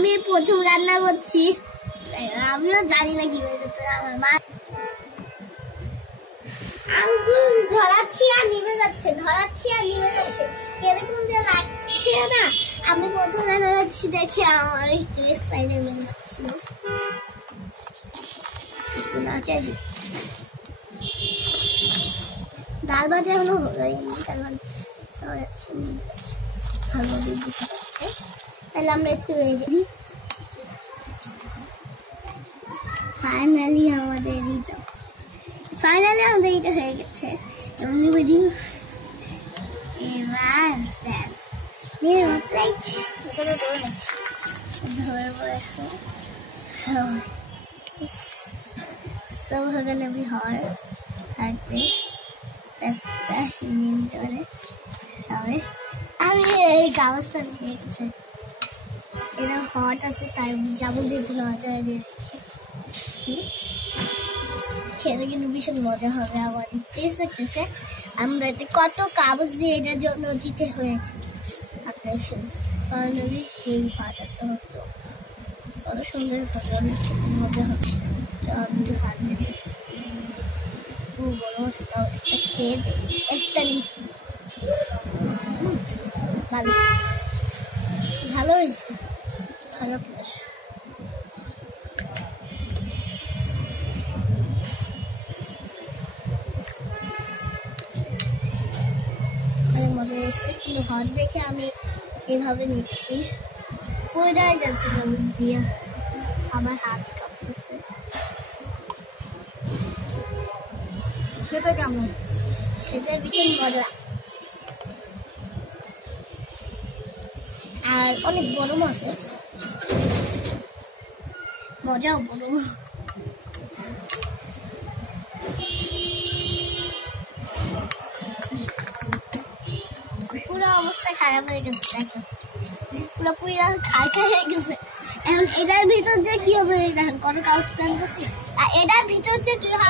আমি প্রথম রান্না করছি, আমিও জানি না কিভাবে করতে। আমার মা আঙ্গুল ধরাচ্ছি আর নিভে যাচ্ছে, ধরাচ্ছি আর নিভে যাচ্ছে, কিরকম যে লাগছে না। আমি প্রথম রান্না করছি দেখে আমার একটু এক্সাইটমেন্ট লাগছিল। ডাল ভাজা এখনো হয়নি, কারণ ভালো দিতে পারছে। তাহলে আমরা একটু ভেজে দিই। ফাইনালি আমাদের এটা হয়ে গেছে। এমনি বুঝি এবার নিয়ে প্লেট ধরে বসে। So we're gonna be hard থাকবে একটা মিনিট ধরে। তবে আমি এই কাগজটা দেখছি এটা হট আছে, তাই যাবো দিতে নজরে দিচ্ছি। খেতে কিন্তু ভীষণ মজা হবে, আবার টেস্ট লাগতেছে। আমরা কত কাগজ দিয়ে এটার জন্য দিতে হয়েছে। ফাইনালি সেই ভাজাতে হতো, কত সুন্দর ভাজা, খেতে মজা হবে। আমি হাত দিয়ে খুব বড় আছে, তাও একটা খেয়ে দেখি। একটা ভালো হয়েছে, ভালো মজা এসে। কিন্তু হাত দেখে আমি এভাবে নিচ্ছি, পড়াই যাচ্ছে চামচ দিয়ে, আমার হাত কাঁপতেছে। খেতে কেমন? খেতে ভীষণ মজা, আর অনেক গরম আছে, মজাও বড়। পুরো অবস্থা খারাপ হয়ে গেছে, দেখেন পুরোপুরি খাই হয়ে গেছে। এখন এটার ভিতর যে কি হবে দেখেন, কোনো কাগজ প্ল্যান করছি, আর এটার ভিতর যে কি হবে।